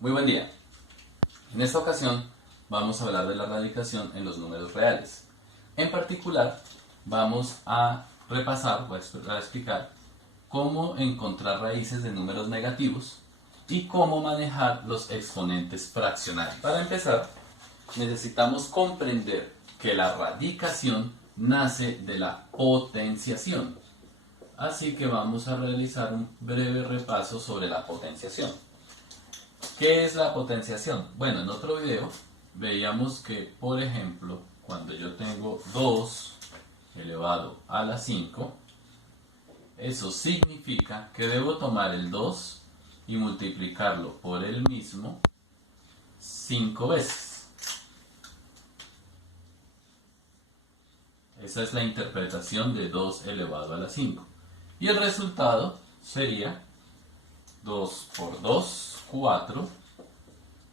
Muy buen día. En esta ocasión vamos a hablar de la radicación en los números reales. En particular, vamos a repasar o a explicar cómo encontrar raíces de números negativos y cómo manejar los exponentes fraccionarios. Para empezar, necesitamos comprender que la radicación nace de la potenciación. Así que vamos a realizar un breve repaso sobre la potenciación. ¿Qué es la potenciación? Bueno, en otro video veíamos que, por ejemplo, cuando yo tengo 2 elevado a la 5, eso significa que debo tomar el 2 y multiplicarlo por el mismo 5 veces. Esa es la interpretación de 2 elevado a la 5. Y el resultado sería 2 por 2, 4,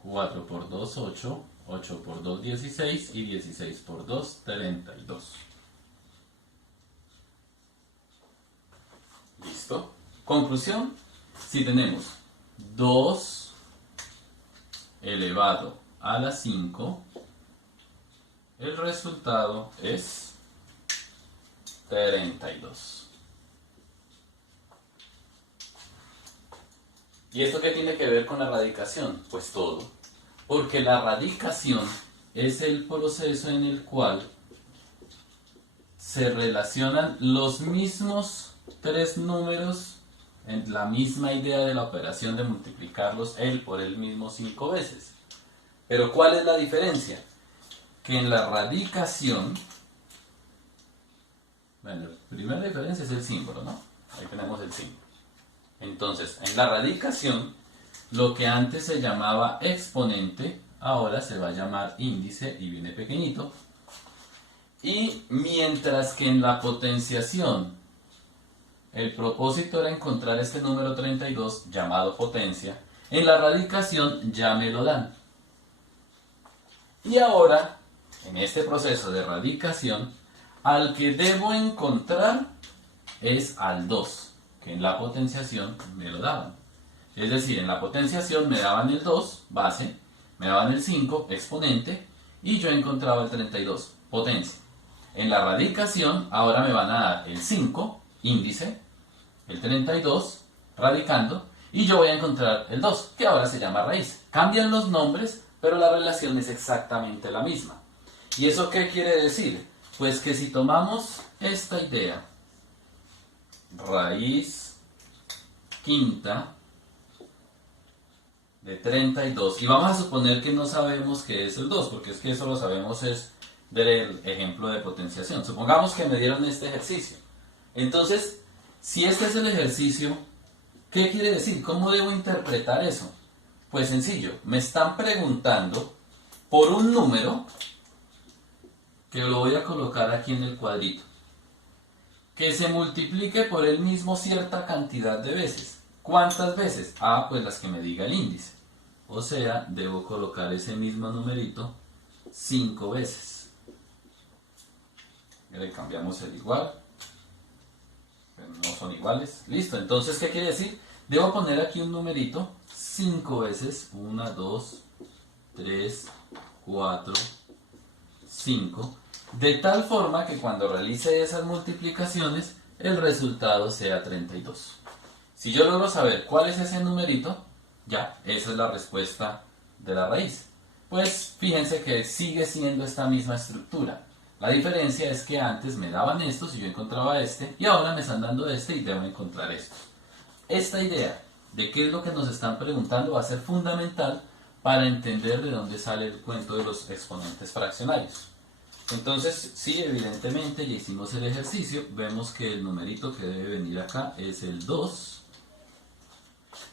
4 por 2, 8, 8 por 2, 16 y 16 por 2, 32. ¿Listo? Conclusión, si tenemos 2 elevado a la 5, el resultado es 32. ¿Y esto qué tiene que ver con la radicación? Pues todo. Porque la radicación es el proceso en el cual se relacionan los mismos tres números en la misma idea de la operación de multiplicarlos el por el mismo 5 veces. Pero ¿cuál es la diferencia? Que en la radicación, bueno, la primera diferencia es el símbolo, ¿no? Ahí tenemos el símbolo. Entonces, en la radicación, lo que antes se llamaba exponente, ahora se va a llamar índice y viene pequeñito. Y mientras que en la potenciación, el propósito era encontrar este número 32 llamado potencia, en la radicación ya me lo dan. Y ahora, en este proceso de radicación, al que debo encontrar es al 2. Que en la potenciación me lo daban. Es decir, en la potenciación me daban el 2, base, me daban el 5, exponente, y yo encontraba el 32, potencia. En la radicación, ahora me van a dar el 5, índice, el 32, radicando, y yo voy a encontrar el 2, que ahora se llama raíz. Cambian los nombres, pero la relación es exactamente la misma. ¿Y eso qué quiere decir? Pues que si tomamos esta idea, raíz quinta de 32, y vamos a suponer que no sabemos qué es el 2, porque es que eso lo sabemos es del ejemplo de potenciación. Supongamos que me dieron este ejercicio. Entonces, si este es el ejercicio, ¿qué quiere decir? ¿Cómo debo interpretar eso? Pues sencillo, me están preguntando por un número que lo voy a colocar aquí en el cuadrito, que se multiplique por el mismo cierta cantidad de veces. ¿Cuántas veces? Ah, pues las que me diga el índice. O sea, debo colocar ese mismo numerito 5 veces. Le cambiamos el igual. No son iguales. Listo, entonces, ¿qué quiere decir? Debo poner aquí un numerito 5 veces. 1, 2, 3, 4, 5. De tal forma que cuando realice esas multiplicaciones, el resultado sea 32. Si yo logro saber cuál es ese numerito, ya, esa es la respuesta de la raíz. Pues fíjense que sigue siendo esta misma estructura. La diferencia es que antes me daban estos y yo encontraba este, y ahora me están dando este y debo encontrar estos. Esta idea de qué es lo que nos están preguntando va a ser fundamental para entender de dónde sale el cuento de los exponentes fraccionarios. Entonces, sí, evidentemente ya hicimos el ejercicio, vemos que el numerito que debe venir acá es el 2,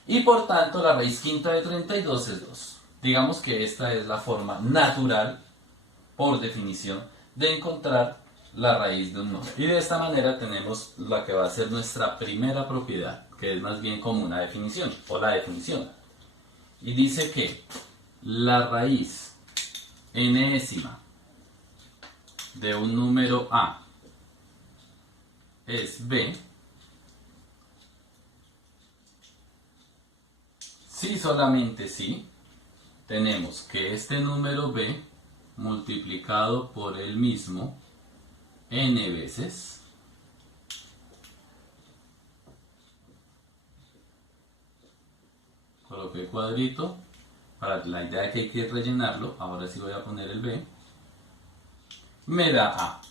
y por tanto la raíz quinta de 32 es 2. Digamos que esta es la forma natural, por definición, de encontrar la raíz de un número. Y de esta manera tenemos la que va a ser nuestra primera propiedad, que es más bien como una definición, o la definición. Y dice que la raíz enésima de un número A es B si solamente si tenemos que este número b multiplicado por el mismo n veces, coloqué cuadrito, para la idea de que hay que rellenarlo, ahora sí voy a poner el b, me da a.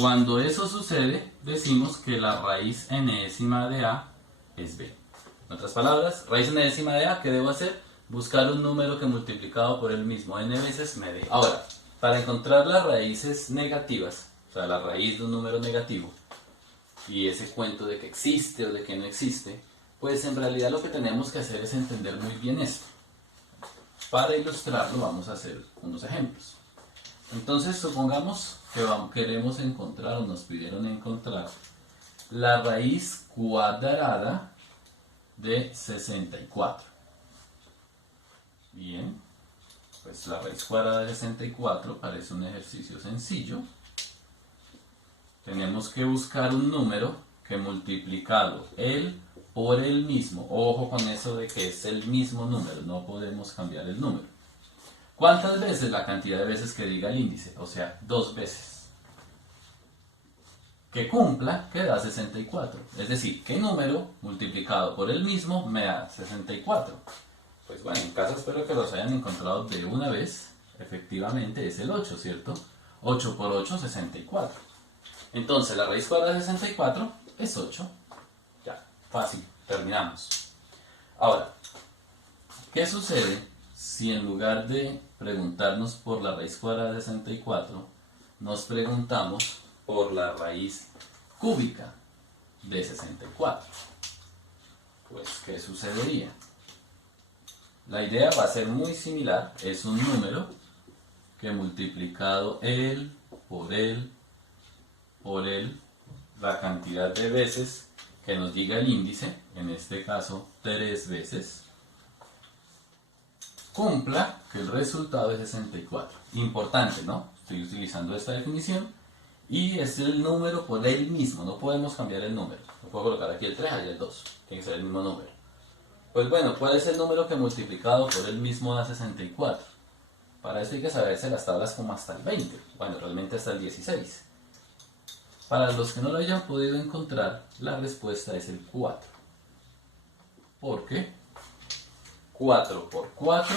Cuando eso sucede, decimos que la raíz enésima de a es b. En otras palabras, raíz enésima de a, ¿qué debo hacer? Buscar un número que multiplicado por el mismo n veces me dé. Ahora, para encontrar las raíces negativas, o sea, la raíz de un número negativo, y ese cuento de que existe o de que no existe, pues en realidad lo que tenemos que hacer es entender muy bien esto. Para ilustrarlo vamos a hacer unos ejemplos. Entonces supongamos que queremos encontrar, o nos pidieron encontrar, la raíz cuadrada de 64. Bien, pues la raíz cuadrada de 64 parece un ejercicio sencillo. Tenemos que buscar un número que multiplicado él por el mismo, ojo con eso de que es el mismo número, no podemos cambiar el número. ¿Cuántas veces? La cantidad de veces que diga el índice, o sea, 2 veces. Que cumpla, que da 64. Es decir, ¿qué número multiplicado por el mismo me da 64? Pues bueno, en casa espero que los hayan encontrado de una vez. Efectivamente es el 8, ¿cierto? 8 por 8, 64. Entonces la raíz cuadrada de 64 es 8. Ya, fácil, terminamos. Ahora, ¿qué sucede si en lugar de preguntarnos por la raíz cuadrada de 64, nos preguntamos por la raíz cúbica de 64? Pues, ¿qué sucedería? La idea va a ser muy similar, es un número que multiplicado él, la cantidad de veces que nos diga el índice, en este caso 3 veces, cumpla que el resultado es 64. Importante, ¿no? Estoy utilizando esta definición y es el número por él mismo, no podemos cambiar el número. No puedo colocar aquí el 3, ahí el 2, tiene que ser el mismo número. Pues bueno, ¿cuál es el número que multiplicado por él mismo da 64? Para eso hay que saberse las tablas como hasta el 20, bueno, realmente hasta el 16. Para los que no lo hayan podido encontrar, la respuesta es el 4. ¿Por qué? 4 por 4,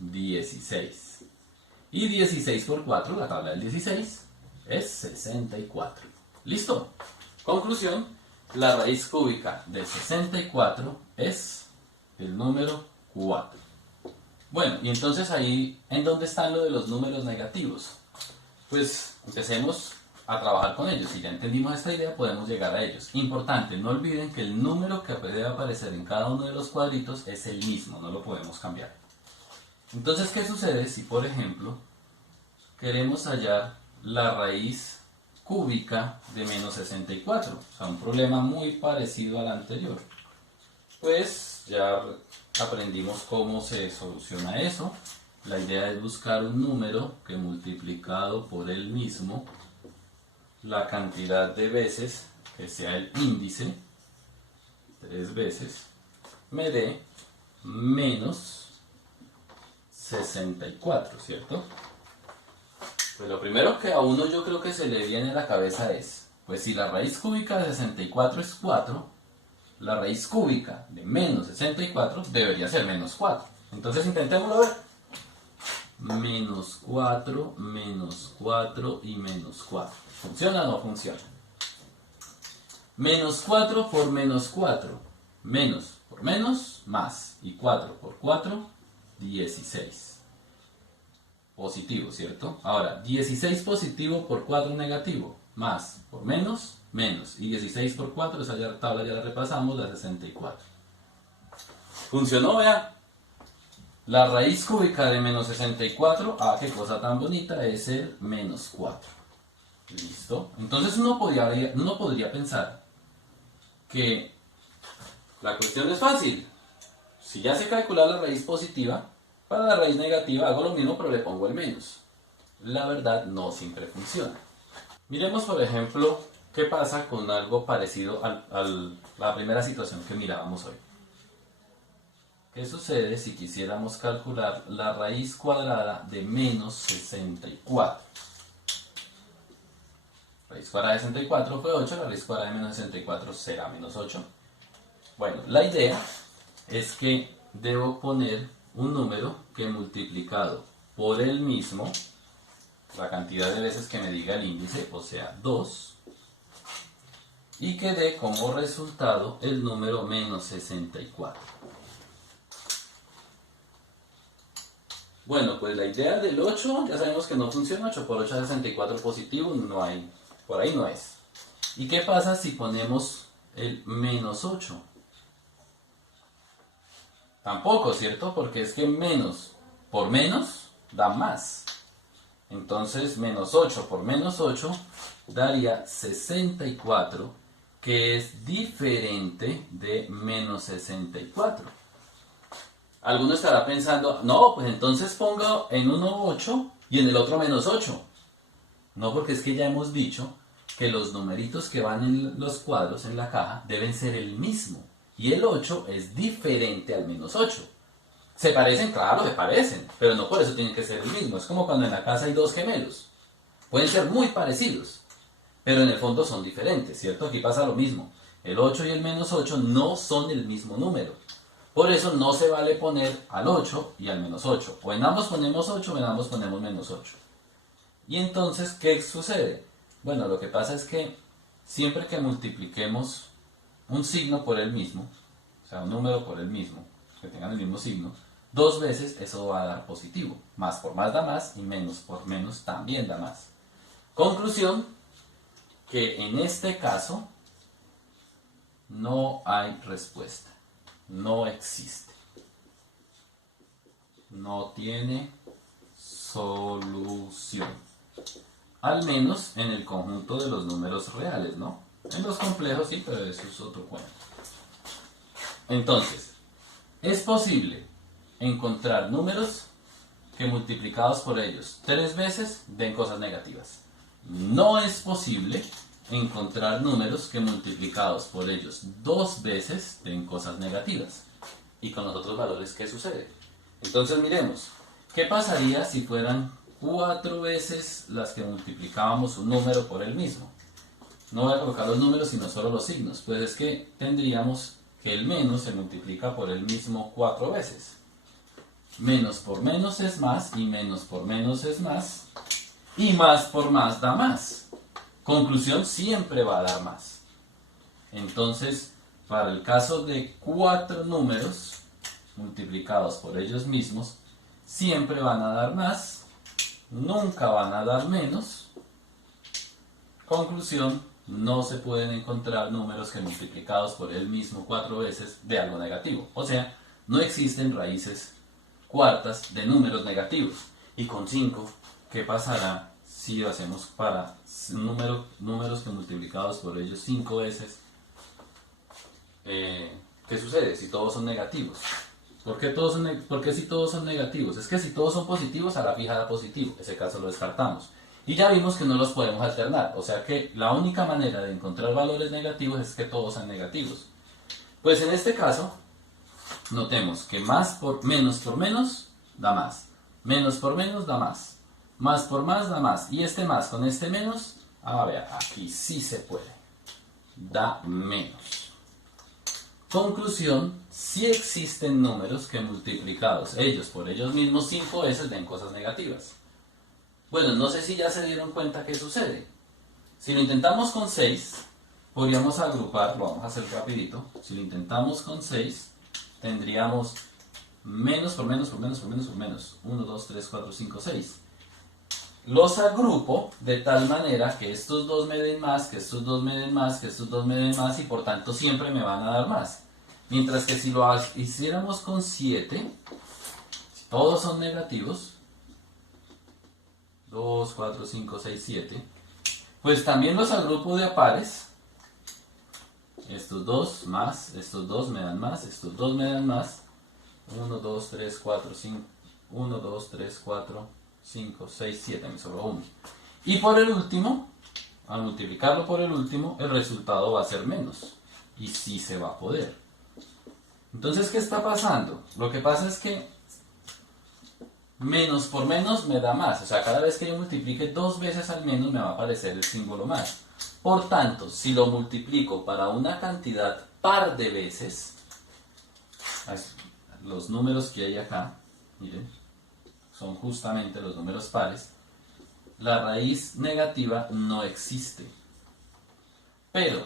16. Y 16 por 4, la tabla del 16, es 64. ¿Listo? Conclusión, la raíz cúbica de 64 es el número 4. Bueno, y entonces ahí, ¿en dónde están lo de los números negativos? Pues empecemos a trabajar con ellos. Si ya entendimos esta idea, podemos llegar a ellos. Importante, no olviden que el número que debe aparecer en cada uno de los cuadritos es el mismo, no lo podemos cambiar. Entonces, ¿qué sucede si, por ejemplo, queremos hallar la raíz cúbica de menos 64? O sea, un problema muy parecido al anterior. Pues ya aprendimos cómo se soluciona eso. La idea es buscar un número que multiplicado por él mismo, la cantidad de veces que sea el índice, 3 veces, me dé menos 64, ¿cierto? Pues lo primero que a uno yo creo que se le viene a la cabeza es, pues si la raíz cúbica de 64 es 4, la raíz cúbica de menos 64 debería ser menos 4. Entonces intentémoslo ver. Menos 4 y menos 4. ¿Funciona o no funciona? Menos 4 por menos 4. Menos por menos, más. Y 4 por 4, 16. Positivo, ¿cierto? Ahora, 16 positivo por 4 negativo. Más por menos, menos. Y 16 por 4, esa tabla ya la repasamos, la 64. ¿Funcionó? Vean. La raíz cúbica de menos 64, qué cosa tan bonita, es el menos 4. ¿Listo? Entonces uno podría pensar que la cuestión es fácil. Si ya sé calcular la raíz positiva, para la raíz negativa hago lo mismo pero le pongo el menos. La verdad no siempre funciona. Miremos por ejemplo qué pasa con algo parecido a la primera situación que mirábamos hoy. ¿Qué sucede si quisiéramos calcular la raíz cuadrada de menos 64? Raíz cuadrada de 64 fue 8, la raíz cuadrada de menos 64 será menos 8. Bueno, la idea es que debo poner un número que multiplicado por el mismo, la cantidad de veces que me diga el índice, o sea 2, y que dé como resultado el número menos 64. Bueno, pues la idea del 8, ya sabemos que no funciona, 8 por 8 es 64 positivo, no hay, por ahí no es. ¿Y qué pasa si ponemos el menos 8? Tampoco, ¿cierto? Porque es que menos por menos da más. Entonces, menos 8 por menos 8 daría 64, que es diferente de menos 64. Alguno estará pensando, no, pues entonces pongo en uno 8 y en el otro menos 8. No, porque es que ya hemos dicho que los numeritos que van en los cuadros en la caja deben ser el mismo. Y el 8 es diferente al menos 8. ¿Se parecen? Claro, se parecen, pero no por eso tienen que ser el mismo. Es como cuando en la casa hay dos gemelos. Pueden ser muy parecidos, pero en el fondo son diferentes, ¿cierto? Aquí pasa lo mismo. El 8 y el menos 8 no son el mismo número. Por eso no se vale poner al 8 y al menos 8. O en ambos ponemos 8 o en ambos ponemos menos 8. Y entonces, ¿qué sucede? Bueno, lo que pasa es que siempre que multipliquemos un signo por el mismo, o sea, un número por el mismo, que tengan el mismo signo, dos veces eso va a dar positivo. Más por más da más y menos por menos también da más. Conclusión, que en este caso no hay respuesta. No existe. No tiene solución. Al menos en el conjunto de los números reales, ¿no? En los complejos sí, pero eso es otro cuento. Entonces, es posible encontrar números que multiplicados por ellos 3 veces den cosas negativas. No es posible encontrar números que multiplicados por ellos 2 veces den cosas negativas. ¿Y con los otros valores qué sucede? Entonces miremos, ¿qué pasaría si fueran 4 veces las que multiplicábamos un número por el mismo? No voy a colocar los números sino solo los signos, pues es que tendríamos que el menos se multiplica por el mismo 4 veces. Menos por menos es más y menos por menos es más y más por más da más. Conclusión, siempre va a dar más. Entonces, para el caso de 4 números multiplicados por ellos mismos, siempre van a dar más, nunca van a dar menos. Conclusión, no se pueden encontrar números que multiplicados por el mismo 4 veces de algo negativo. O sea, no existen raíces cuartas de números negativos. Y con 5, ¿qué pasará si hacemos para números que multiplicados por ellos 5 veces? ¿Qué sucede si todos son negativos? ¿Por qué si todos son negativos? Es que si todos son positivos, a la fija da positivo. Ese caso lo descartamos. Y ya vimos que no los podemos alternar. O sea que la única manera de encontrar valores negativos es que todos sean negativos. Pues en este caso, notemos que más por menos da más. Menos por menos da más. Más por más da más. Y este más con este menos, a ver, aquí sí se puede. Da menos. Conclusión, sí existen números que multiplicados ellos por ellos mismos 5 veces den cosas negativas. Bueno, no sé si ya se dieron cuenta qué sucede. Si lo intentamos con 6, podríamos agruparlo, vamos a hacer rapidito. Si lo intentamos con 6, tendríamos menos por menos por menos por menos por menos. 1, 2, 3, 4, 5, 6. Los agrupo de tal manera que estos dos me den más, que estos dos me den más, que estos dos me den más y por tanto siempre me van a dar más. Mientras que si lo hiciéramos con 7, si todos son negativos, 2, 4, 5, 6, 7, pues también los agrupo de a pares. Estos dos más, estos dos me dan más, estos dos me dan más. 1, 2, 3, 4, 5, 1, 2, 3, 4, 5, 6, 7, me sobró 1. Y por el último, al multiplicarlo por el último, el resultado va a ser menos. Y sí se va a poder. Entonces, ¿qué está pasando? Lo que pasa es que menos por menos me da más. O sea, cada vez que yo multiplique 2 veces al menos me va a aparecer el símbolo más. Por tanto, si lo multiplico para una cantidad par de veces, los números que hay acá, miren, son justamente los números pares, la raíz negativa no existe. Pero,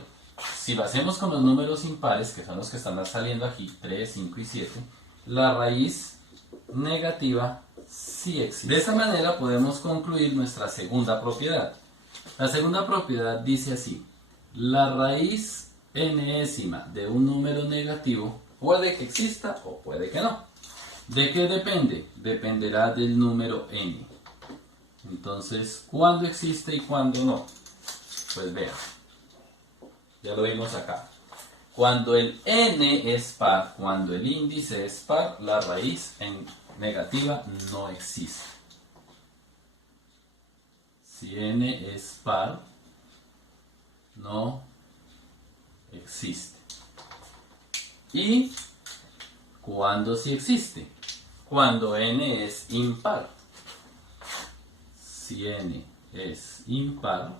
si lo hacemos con los números impares, que son los que están saliendo aquí, 3, 5 y 7, la raíz negativa sí existe. De esta manera podemos concluir nuestra segunda propiedad. La segunda propiedad dice así: la raíz enésima de un número negativo puede que exista o puede que no. ¿De qué depende? Dependerá del número n. Entonces, ¿cuándo existe y cuándo no? Pues vean, ya lo vimos acá. Cuando el n es par, cuando el índice es par, la raíz negativa no existe. Si n es par, no existe. ¿Y cuándo sí existe? Cuando n es impar. Si n es impar,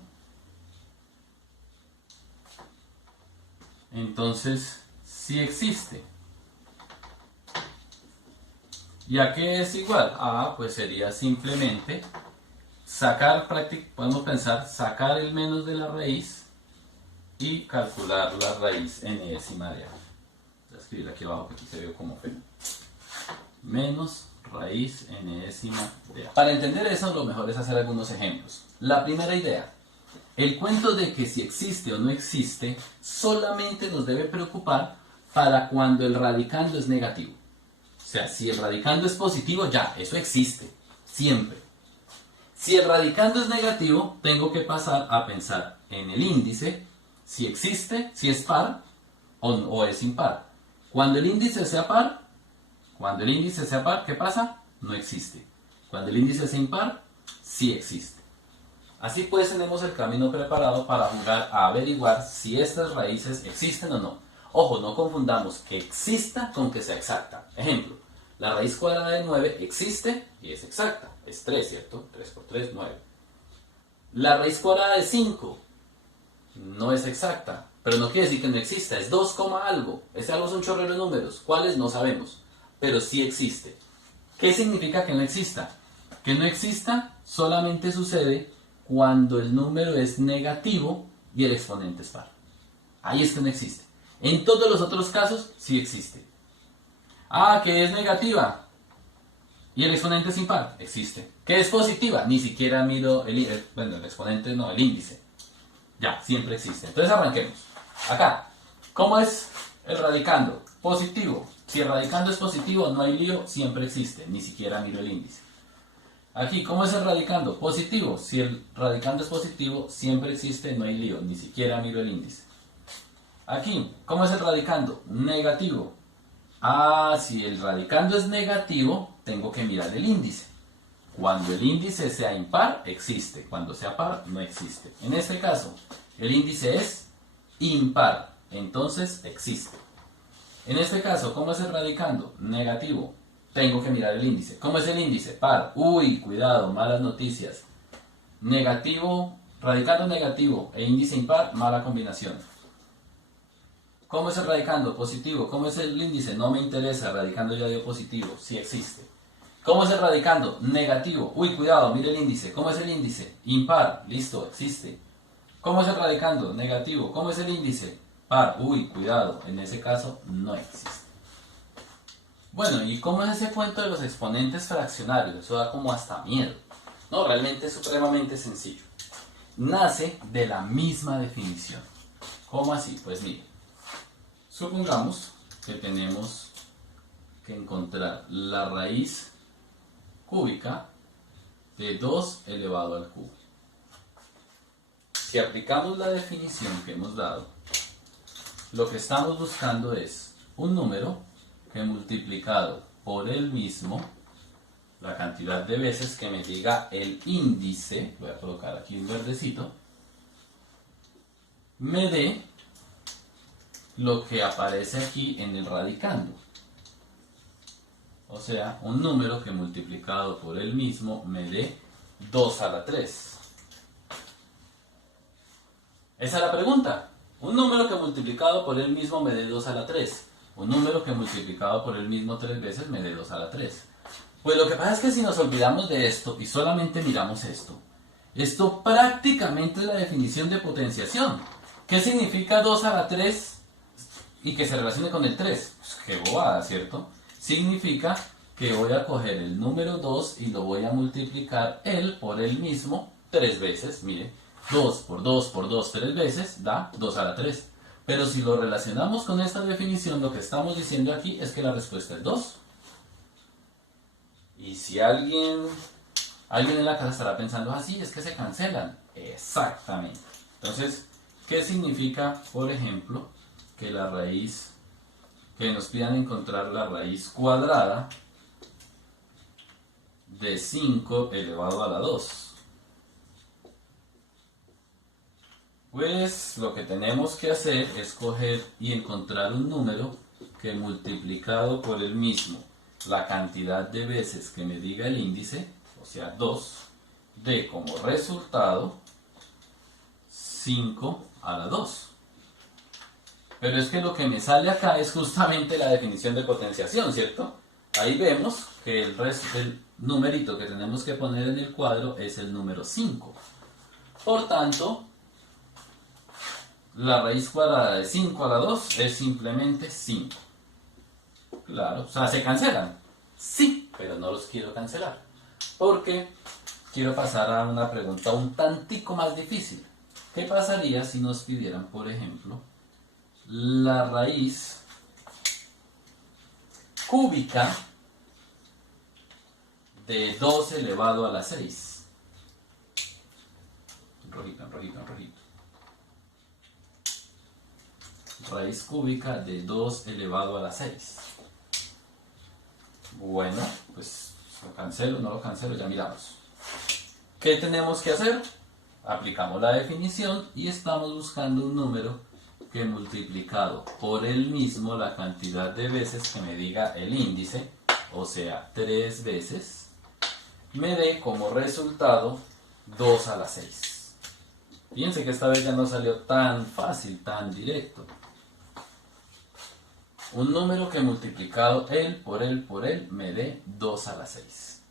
entonces sí existe. ¿Y a qué es igual? Pues sería simplemente sacar, podemos pensar, sacar el menos de la raíz y calcular la raíz enésima de a. Voy a escribir aquí abajo que aquí se ve como feo. Menos raíz enésima de a. Para entender eso, lo mejor es hacer algunos ejemplos. La primera idea: el cuento de que si existe o no existe solamente nos debe preocupar para cuando el radicando es negativo. O sea, si el radicando es positivo, ya, eso existe, siempre. Si el radicando es negativo, tengo que pasar a pensar en el índice, si existe, si es par o es impar. Cuando el índice sea par, ¿qué pasa? No existe. Cuando el índice sea impar, sí existe. Así pues tenemos el camino preparado para jugar a averiguar si estas raíces existen o no. Ojo, no confundamos que exista con que sea exacta. Ejemplo, la raíz cuadrada de 9 existe y es exacta. Es 3, ¿cierto? 3 por 3, 9. La raíz cuadrada de 5 no es exacta, pero no quiere decir que no exista. Es 2, algo. Ese algo es un chorrero de números. ¿Cuáles? No sabemos. Pero sí existe. ¿Qué significa que no exista? Que no exista solamente sucede cuando el número es negativo y el exponente es par. Ahí es que no existe. En todos los otros casos sí existe. Que es negativa y el exponente es impar. Existe. Que es positiva. Ni siquiera miro el exponente no, el índice. Ya, siempre existe. Entonces arranquemos. Acá, ¿cómo es el radicando? Positivo. Si el radicando es positivo, no hay lío, siempre existe. Ni siquiera miro el índice. Aquí, ¿cómo es el radicando? Positivo. Si el radicando es positivo, siempre existe, no hay lío, ni siquiera miro el índice. Aquí, ¿cómo es el radicando? Negativo. Si el radicando es negativo, tengo que mirar el índice. Cuando el índice sea impar, existe. Cuando sea par, no existe. En este caso, el índice es impar, entonces existe. En este caso, ¿cómo es el radicando? Negativo. Tengo que mirar el índice. ¿Cómo es el índice? Par. Uy, cuidado, malas noticias. Negativo, radicando negativo e índice impar, mala combinación. ¿Cómo es el radicando? Positivo. ¿Cómo es el índice? No me interesa, radicando ya dio positivo, sí existe. ¿Cómo es el radicando? Negativo. Uy, cuidado, mire el índice. ¿Cómo es el índice? Impar, listo, existe. ¿Cómo es el radicando? Negativo. ¿Cómo es el índice? Par. Uy, cuidado, en ese caso no existe. Bueno, ¿y cómo es ese cuento de los exponentes fraccionarios? Eso da como hasta miedo. No, realmente es supremamente sencillo. Nace de la misma definición. ¿Cómo así? Pues mire, supongamos que tenemos que encontrar la raíz cúbica de 2 elevado al cubo. Si aplicamos la definición que hemos dado, lo que estamos buscando es un número que multiplicado por el mismo, la cantidad de veces que me diga el índice, voy a colocar aquí un verdecito, me dé lo que aparece aquí en el radicando. O sea, un número que multiplicado por él mismo me dé 2 a la 3. Esa es la pregunta. Un número que multiplicado por él mismo me dé 2 a la 3. Un número que multiplicado por él mismo 3 veces me dé 2 a la 3. Pues lo que pasa es que si nos olvidamos de esto y solamente miramos esto prácticamente es la definición de potenciación. ¿Qué significa 2 a la 3 y que se relacione con el 3? Pues qué bobada, ¿cierto? Significa que voy a coger el número 2 y lo voy a multiplicar él por él mismo 3 veces. Mire, 2 por 2 por 2 3 veces da 2 a la 3. Pero si lo relacionamos con esta definición, lo que estamos diciendo aquí es que la respuesta es 2. Y si alguien en la casa estará pensando, sí, es que se cancelan. Exactamente. Entonces, ¿qué significa, por ejemplo, que la raíz, que nos pidan encontrar la raíz cuadrada de 5 elevado a la 2? Pues lo que tenemos que hacer es coger y encontrar un número que multiplicado por el mismo la cantidad de veces que me diga el índice, o sea 2, dé como resultado 5 a la 2. Pero es que lo que me sale acá es justamente la definición de potenciación, ¿cierto? Ahí vemos que el numerito que tenemos que poner en el cuadro es el número 5. Por tanto, la raíz cuadrada de 5 a la 2 es simplemente 5. Claro, o sea, ¿se cancelan? Sí, pero no los quiero cancelar. Porque quiero pasar a una pregunta un tantico más difícil. ¿Qué pasaría si nos pidieran, por ejemplo, la raíz cúbica de 2 elevado a la 6? Rojito, rojito, rojito. Raíz cúbica de 2 elevado a la 6. Bueno, pues lo cancelo, no lo cancelo, ya miramos. ¿Qué tenemos que hacer? Aplicamos la definición y estamos buscando un número que multiplicado por él mismo la cantidad de veces que me diga el índice, o sea, 3 veces, me dé como resultado 2 a la 6. Fíjense que esta vez ya no salió tan fácil, tan directo. Un número que multiplicado él por él me dé 2 a la 6.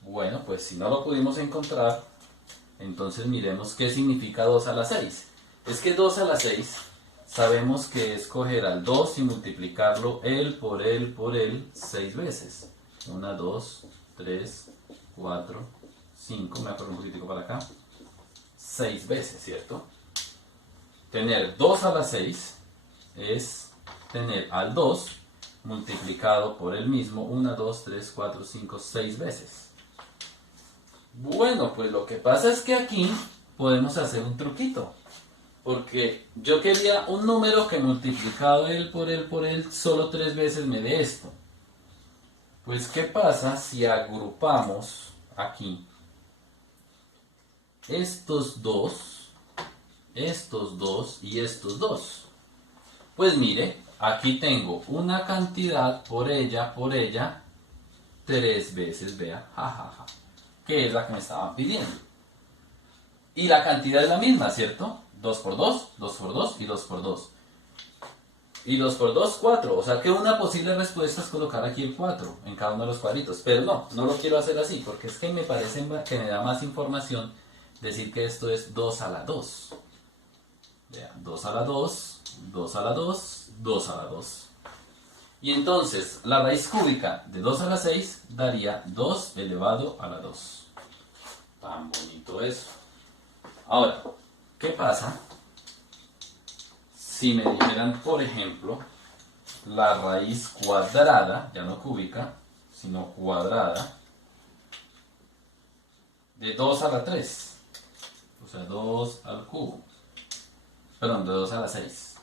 Bueno, pues si no lo pudimos encontrar, entonces miremos qué significa 2 a la 6. Es que 2 a la 6 sabemos que es coger al 2 y multiplicarlo él por él 6 veces. 1, 2, 3, 4, 5, me acuerdo un poquitico para acá. 6 veces, ¿cierto? Tener 2 a la 6 es tener al 2 multiplicado por él mismo 1, 2, 3, 4, 5, 6 veces. Bueno, pues lo que pasa es que aquí podemos hacer un truquito. Porque yo quería un número que multiplicado él por él solo 3 veces me dé esto. Pues ¿qué pasa si agrupamos aquí estos dos y estos dos? Pues mire, aquí tengo una cantidad por ella 3 veces, vea, jajaja, que es la que me estaban pidiendo. Y la cantidad es la misma, ¿cierto? 2 por 2, 2 por 2 y 2 por 2. Y 2 por 2, 4. O sea que una posible respuesta es colocar aquí el 4 en cada uno de los cuadritos. Pero no lo quiero hacer así, porque es que me parece que me da más información decir que esto es 2 a la 2. Vean, 2 a la 2, 2 a la 2, 2 a la 2. Y entonces la raíz cúbica de 2 a la 6 daría 2 elevado a la 2. Tan bonito eso. Ahora, ¿qué pasa si me dijeran, por ejemplo, la raíz cuadrada, ya no cúbica, sino cuadrada, de 2 a la 3? O sea, 2 al cubo. Perdón, de 2 a la 6.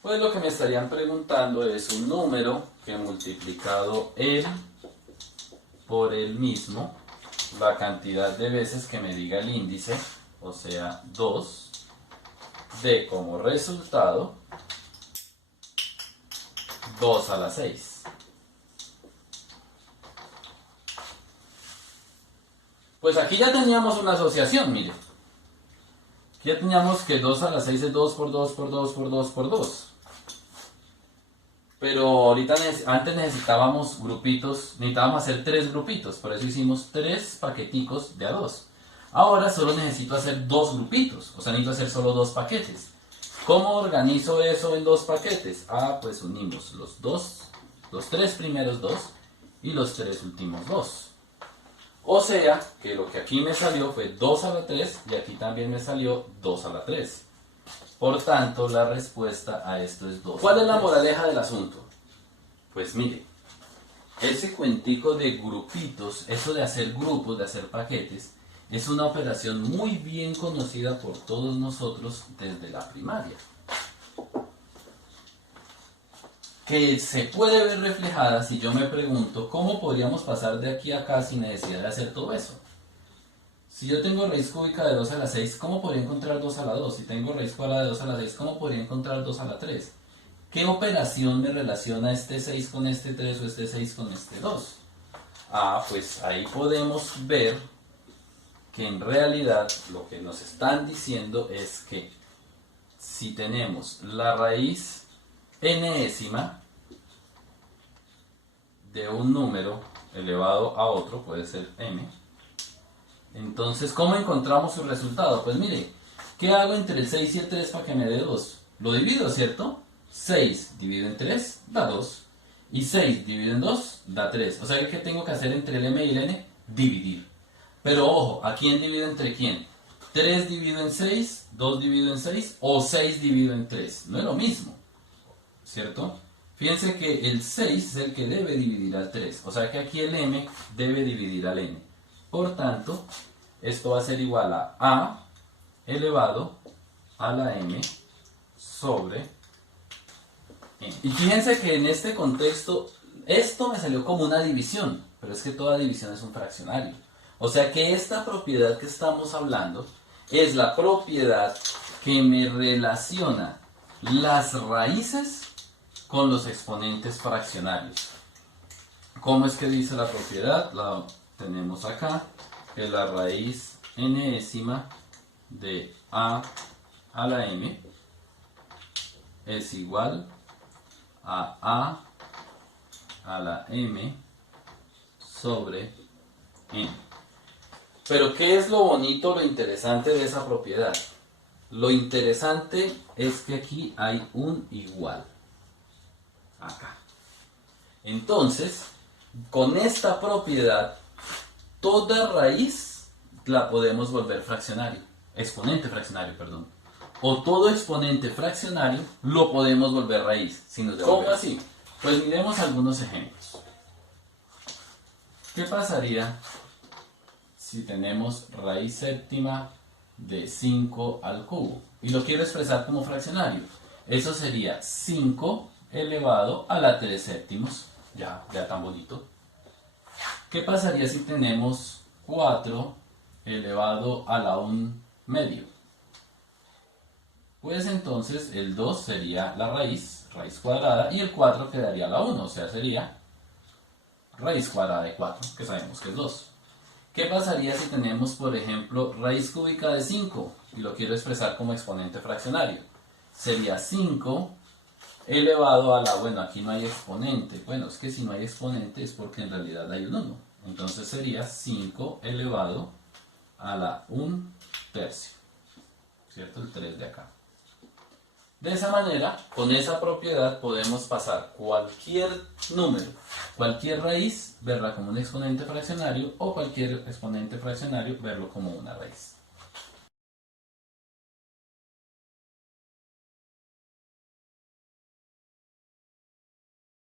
Pues lo que me estarían preguntando es un número que multiplicado él por él mismo, la cantidad de veces que me diga el índice, o sea 2, dé como resultado 2 a la 6. Pues aquí ya teníamos una asociación, mire. Aquí ya teníamos que 2 a la 6 es 2 por 2 por 2 por 2 por 2. Pero ahorita antes necesitábamos grupitos, necesitábamos hacer 3 grupitos, por eso hicimos 3 paqueticos de a 2. Ahora solo necesito hacer 2 grupitos, o sea, necesito hacer solo 2 paquetes. ¿Cómo organizo eso en 2 paquetes? Pues unimos los 3 primeros 2 y los 3 últimos 2. O sea, que lo que aquí me salió fue 2 a la 3 y aquí también me salió 2 a la 3. Por tanto, la respuesta a esto es 2. ¿Cuál es la moraleja del asunto? Pues mire, ese cuentico de grupitos, eso de hacer grupos, de hacer paquetes, es una operación muy bien conocida por todos nosotros desde la primaria. Que se puede ver reflejada si yo me pregunto cómo podríamos pasar de aquí a acá sin necesidad de hacer todo eso. Si yo tengo raíz cúbica de 2 a la 6, ¿cómo podría encontrar 2 a la 2? Si tengo raíz cuadrada de 2 a la 6, ¿cómo podría encontrar 2 a la 3? ¿Qué operación me relaciona este 6 con este 3 o este 6 con este 2? Pues ahí podemos ver que en realidad lo que nos están diciendo es que si tenemos la raíz enésima de un número elevado a otro, puede ser m, entonces, ¿cómo encontramos su resultado? Pues mire, ¿qué hago entre el 6 y el 3 para que me dé 2? Lo divido, ¿cierto? 6 dividido en 3 da 2. Y 6 dividido en 2 da 3. O sea, ¿qué tengo que hacer entre el m y el n? Dividir. Pero ojo, ¿a quién divido entre quién? 3 dividido en 6, 2 dividido en 6 o 6 dividido en 3. No es lo mismo, ¿cierto? Fíjense que el 6 es el que debe dividir al 3. O sea que aquí el m debe dividir al n. Por tanto, esto va a ser igual a elevado a la m sobre m. Y fíjense que en este contexto, esto me salió como una división, pero es que toda división es un fraccionario. O sea que esta propiedad que estamos hablando es la propiedad que me relaciona las raíces con los exponentes fraccionarios. ¿Cómo es que dice la propiedad? La tenemos acá, que la raíz enésima de a la m es igual a la m sobre n. Pero ¿qué es lo bonito, lo interesante de esa propiedad? Lo interesante es que aquí hay un igual. Acá. Entonces, con esta propiedad, toda raíz la podemos volver fraccionario. Exponente fraccionario, perdón. O todo exponente fraccionario lo podemos volver raíz. Si nos ¿Cómo así? Pues miremos algunos ejemplos. ¿Qué pasaría si tenemos raíz séptima de 5 al cubo? Y lo quiero expresar como fraccionario. Eso sería 5 elevado a la 3 séptimos. Ya tan bonito. ¿Qué pasaría si tenemos 4 elevado a la 1 medio? Pues entonces el 2 sería la raíz cuadrada, y el 4 quedaría a la 1, o sea, sería raíz cuadrada de 4, que sabemos que es 2. ¿Qué pasaría si tenemos, por ejemplo, raíz cúbica de 5 y lo quiero expresar como exponente fraccionario? Sería 5 elevado a la, bueno, aquí no hay exponente. Bueno, es que si no hay exponente es porque en realidad hay un 1. Entonces sería 5 elevado a la 1 tercio. ¿Cierto? El 3 de acá. De esa manera, con esa propiedad podemos pasar cualquier número, cualquier raíz, verla como un exponente fraccionario, o cualquier exponente fraccionario, verlo como una raíz.